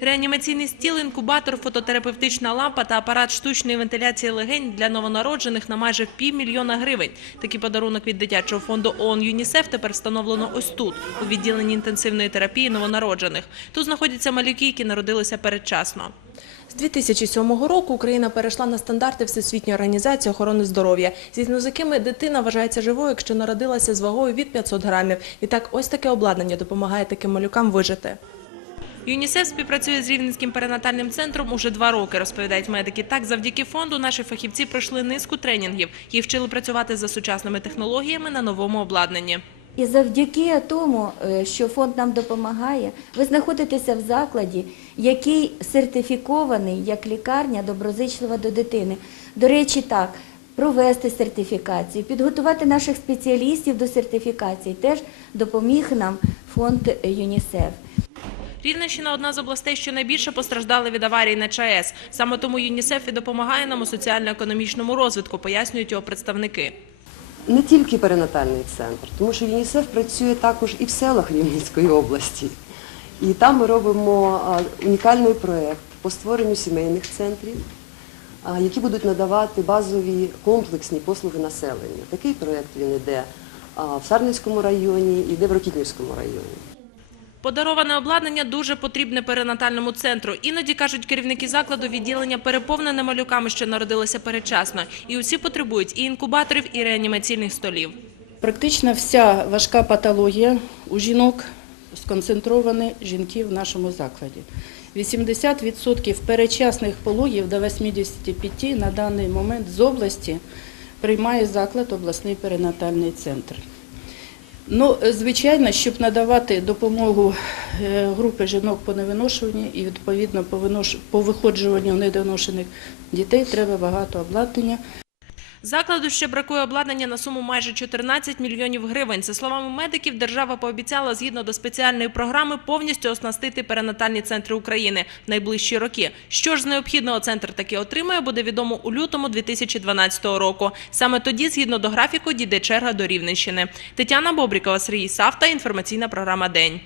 Реанімаційний стіл, інкубатор, фототерапевтична лампа та апарат штучної вентиляції легень для новонароджених на майже півмільйона гривень. Такий подарунок від дитячого фонду ООН ЮНІСЕФ тепер встановлено ось тут, у відділенні інтенсивної терапії новонароджених. Тут знаходяться малюки, які народилися передчасно. З 2007 року Україна перейшла на стандарти Всесвітньої організації охорони здоров'я, згідно з якими дитина вважається живою, якщо народилася з вагою від 500 грамів. Відтак, ось таке обладнання допомагає таким малюкам вижити. ЮНІСЕФ співпрацює з Рівненським перинатальним центром уже два роки, розповідають медики. Так, завдяки фонду наші фахівці пройшли низку тренінгів. Їх вчили працювати за сучасними технологіями на новому обладнанні. І завдяки тому, е, що фонд нам допомагає, ви знаходитеся в закладі, який сертифікований як лікарня доброзичлива до дитини. До речі, так, провести сертифікацію, підготувати наших спеціалістів до сертифікації теж допоміг нам фонд ЮНІСЕФ. Рівненщина – одна з областей, що найбільше постраждали від аварії на ЧАЕС. Саме тому ЮНІСЕФ і допомагає нам у соціально-економічному розвитку, пояснюють його представники. не тільки перинатальний центр, тому що ЮНІСЕФ працює також і в селах Рівненської області. І там ми робимо унікальний проєкт по створенню сімейних центрів, які будуть надавати базові комплексні послуги населенню. Такий проєкт він йде в Сарненському районі, іде в Рокітнівському районі. Подароване обладнання дуже потрібне перинатальному центру. Іноді, кажуть керівники закладу, відділення переповнене малюками, що народилися передчасно. І усі потребують і інкубаторів, і реанімаційних столів. Практично вся важка патологія у жінок сконцентрована жінки в нашому закладі. 80% передчасних пологів до 85% на даний момент з області приймає заклад обласний перинатальний центр. Ну, звичайно, щоб надавати допомогу е, групи жінок по невиношуванні і відповідно по виходжуванню недоношених дітей треба багато обладнання. Закладу ще бракує обладнання на суму майже 14 мільйонів гривень. За словами медиків, держава пообіцяла згідно до спеціальної програми повністю оснастити перинатальні центри України в найближчі роки. Що ж з необхідного центр таки отримає, буде відомо у лютому 2012 року. Саме тоді, згідно до графіку, дійде черга до Рівненщини. Тетяна Бобрікова, Сергій Савта. Інформаційна програма День.